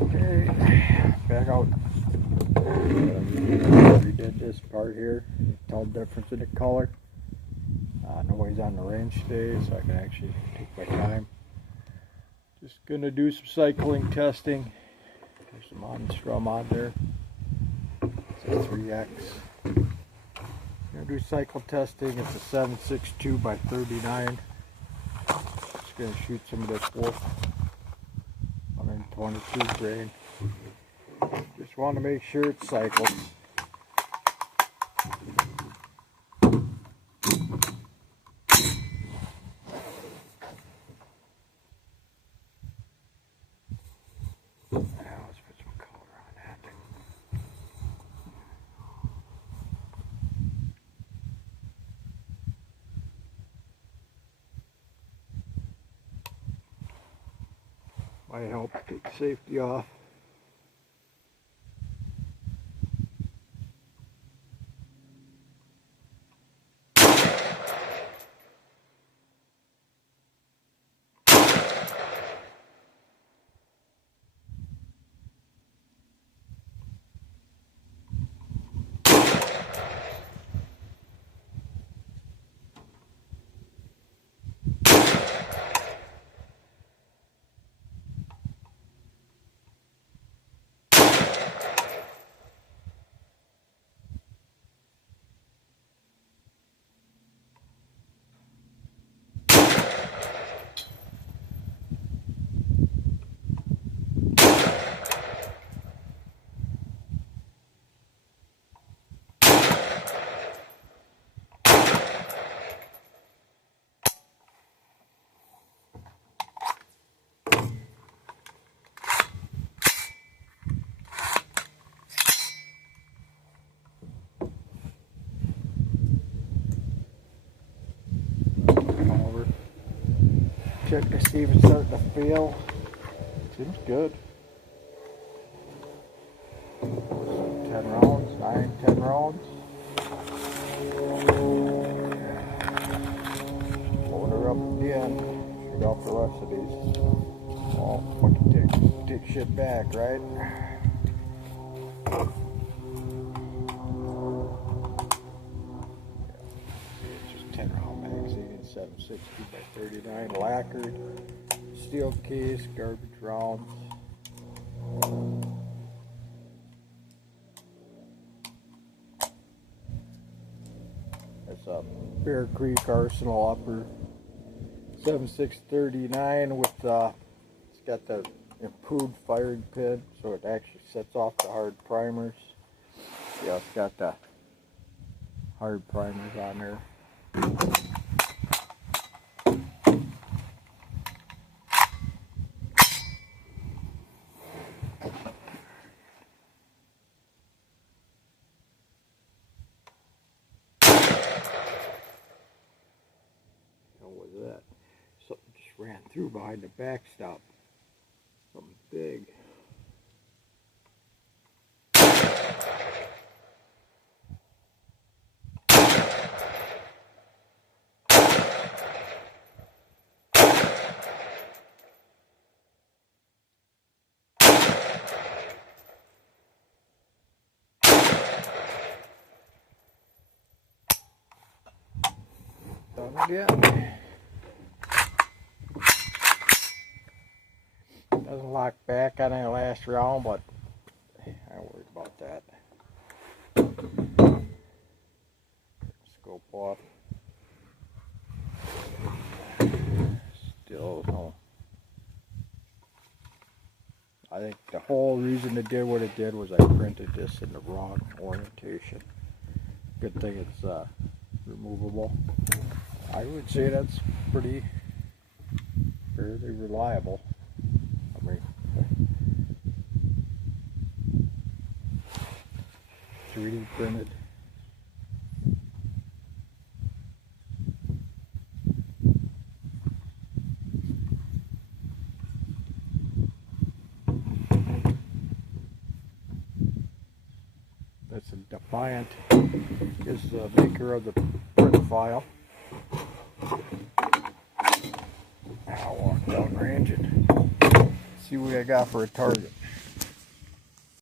Okay, back out. Redid this part here. Tell the difference in the color. Nobody's on the range today, so I can actually take my time. Just gonna do some cycling testing. There's some on strum on there. It's a 3X. Gonna do cycle testing. It's a 7.62 by 39. Just gonna shoot some of this 122 grain. Just want to make sure it cycles. Now let's put some color on that. Might help take the safety off. Check to see if it's starting to fail. Seems good. 10 rounds, 10 rounds. Load her up again. Shoot off the rest of these. Oh, fucking take shit back, right? It's just 10 round magazine, 760 by 39, lacquered, steel case, garbage rounds. That's a Bear Creek Arsenal upper 7639 with it's got the improved firing pin, so it actually sets off the hard primers. Yeah, it's got the hard primers on there. What was that? Something just ran through behind the backstop. Something big. Done again. Doesn't lock back on that last round, but I ain't worried about that. Scope off. Still no. I think the whole reason it did what it did was I printed this in the wrong orientation. Good thing it's removable. I would say that's pretty fairly reliable. I mean, 3D printed. That's a Defiant, is the maker of the print file. Ow. downrange and see what I got for a target.